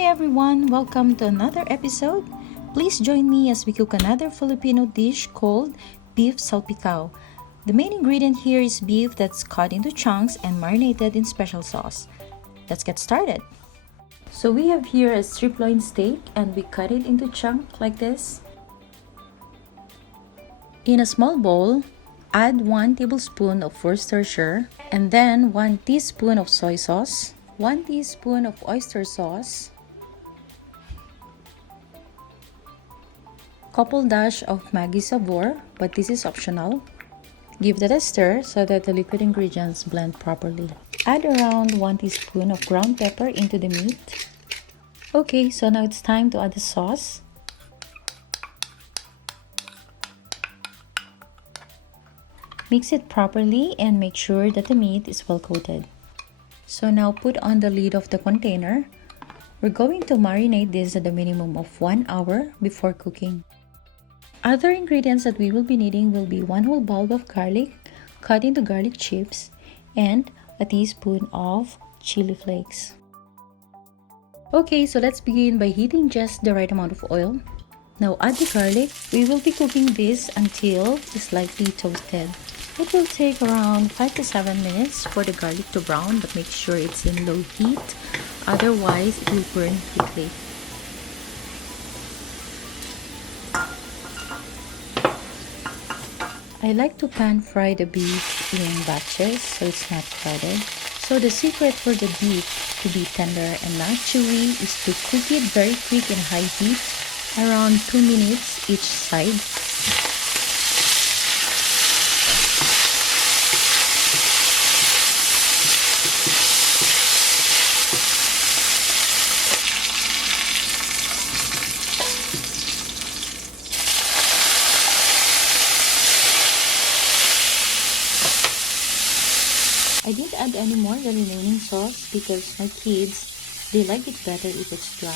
Hi everyone! Welcome to another episode. Please join me as we cook another Filipino dish called beef salpicao. The main ingredient here is beef that's cut into chunks and marinated in special sauce. Let's get started. So we have here a strip loin steak and we cut it into chunks like this. In a small bowl, add 1 tablespoon of worcestershire and then 1 teaspoon of soy sauce, 1 teaspoon of oyster sauce, couple dash of maggi savour, but this is optional. Give that a stir so that the liquid ingredients blend properly. Add around 1 teaspoon of ground pepper into the meat. Okay, so now it's time to add the sauce. Mix it properly and make sure that the meat is well coated. So now put on the lid of the container. We're going to marinate this at a minimum of 1 hour before cooking. Other ingredients that we will be needing will be 1 whole bulb of garlic cut into garlic chips and a teaspoon of chili flakes. Okay, so let's begin by heating just the right amount of oil. Now add the garlic. We will be cooking this until it's lightly toasted. It will take around 5 to 7 minutes for the garlic to brown, but make sure it's in low heat, otherwise it will burn quickly. I like to pan fry the beef in batches so it's not crowded. So the secret for the beef to be tender and not chewy is to cook it very quick in high heat, around 2 minutes each side. I didn't add any more the remaining sauce because my kids, they like it better if it's dry.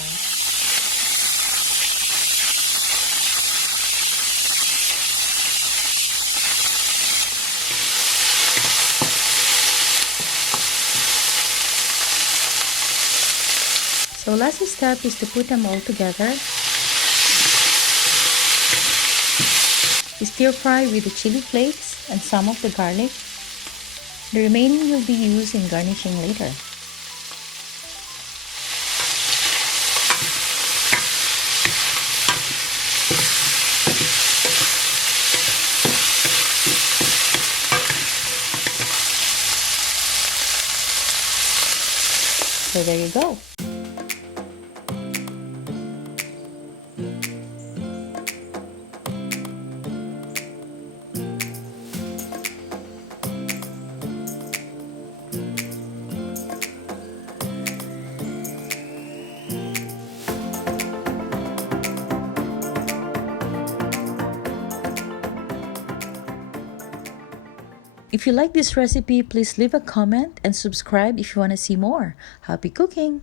So last step is to put them all together. Stir fry with the chili flakes and some of the garlic. The remaining will be used in garnishing later. So there you go. If you like this recipe, please leave a comment and subscribe if you want to see more. Happy cooking!